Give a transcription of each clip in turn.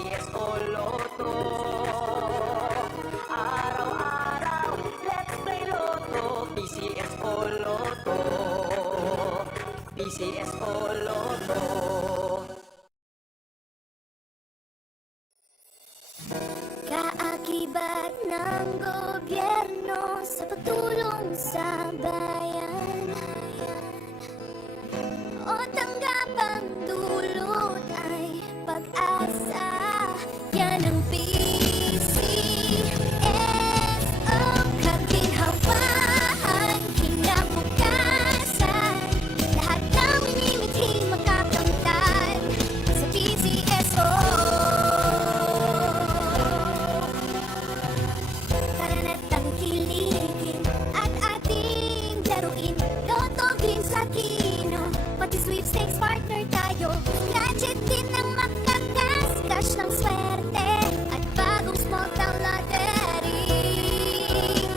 PCS o Lotto. Araw-araw, let's play Lotto. PCS o Lotto. PCS o Lotto. Kaakibat ng gobyerno sa pagtulong sa bayan, o tanggapang dulot ay pag-asa. Yan ang PCSO, kaginhawaan, kinabukasan. Lahat ng minimiting makakamtan sa PCSO. Tara na't tangkilikin at ating laruin. Lotto, games at kino, pati sweepstakes partner tayo. Gadget din ang makakas, cash ng swerte at bagong small town lottery.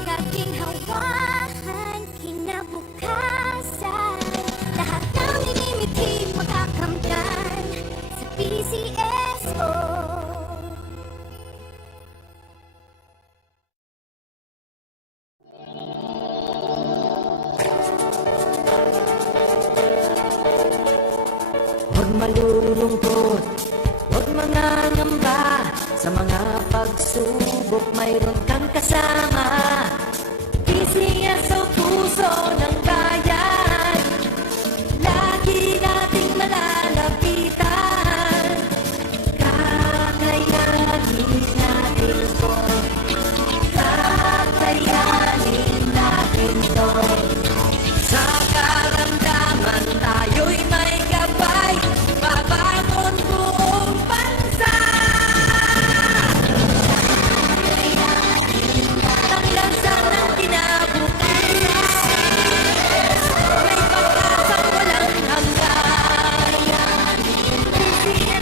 Kaginhawahan, kinabukasan. Lahat ng minimiting makakamtan sa PCSO. Huwag malulungkot, huwag mangangamba. Sa mga pagsubok mayroon kang kasama. PCS o puso ng bayan, lagi nating malalapitan. Kakayanin natin to, kakayanin natin to. Sa karamdaman tayo'y may gabay, babangon buong bansa. Ang lansa ng kinabukasan, may pag-asang walang hanggan.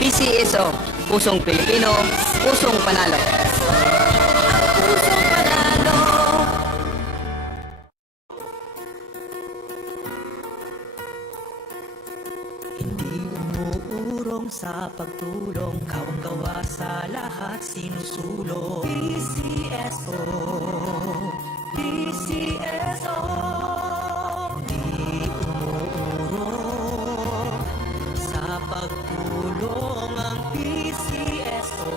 PCSO, pusong Pilipino, pusong panalo. Ang pusong panalo. Hindi umuurong sa pagtulong, kawang-gawa sa lahat sinusulong. PCSO, PCSO. Hindi umuurong sa pagtulong ang PCSO,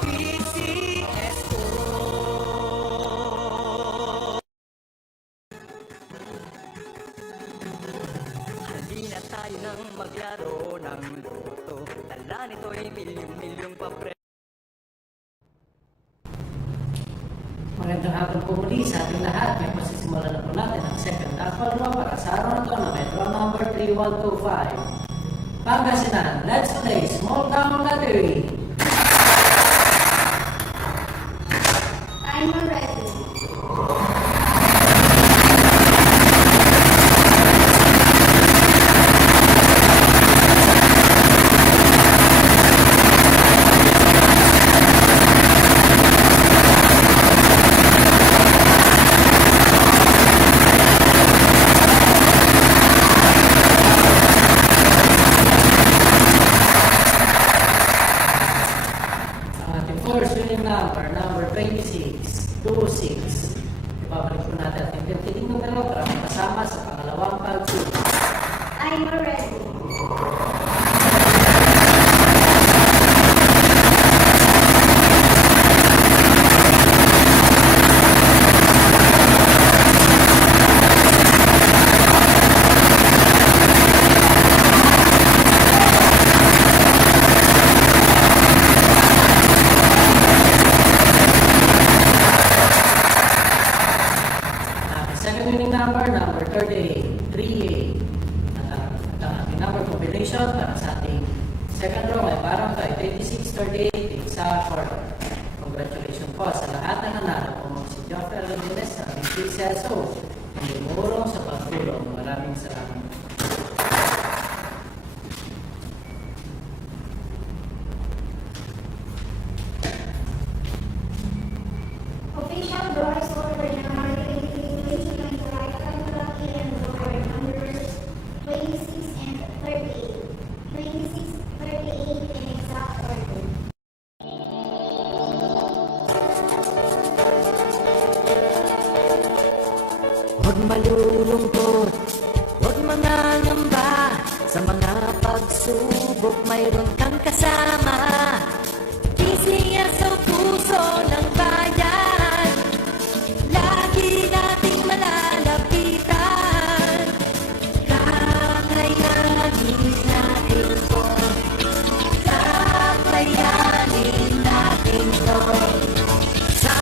PCSO. Halina tayo nang maglaro ng Lotto. Tala nito'y milyong-milyong papre. Magandang hapon po muli sa ating lahat. May pasisimulan na po natin ang second half para sa araw na ito na Metro number 3125. Pangasinan, let's play Small Town Lottery. I'm ready. Ang ating first winning number 2626. Ibabalik po natin ang 15 numero para makasama sa pangalawang pagsusunod. I'm ready. Ang second winning number 3838. At ang ating number combination para sa ating second row ay parang tayo 2638 sa quarter. Congratulations po sa lahat ng nanalo. Kung si Joffrey Alvarez sa aming PCSO, ang lumurong sa pagtulong. Maraming salamat. Official doors order number 2325 Lucky and Lord numbers 26 and 38. 26, 38 in exact order. Huwag malulungkot, huwag mangangamba. Sa mga pagsubok mayroon kang kasama.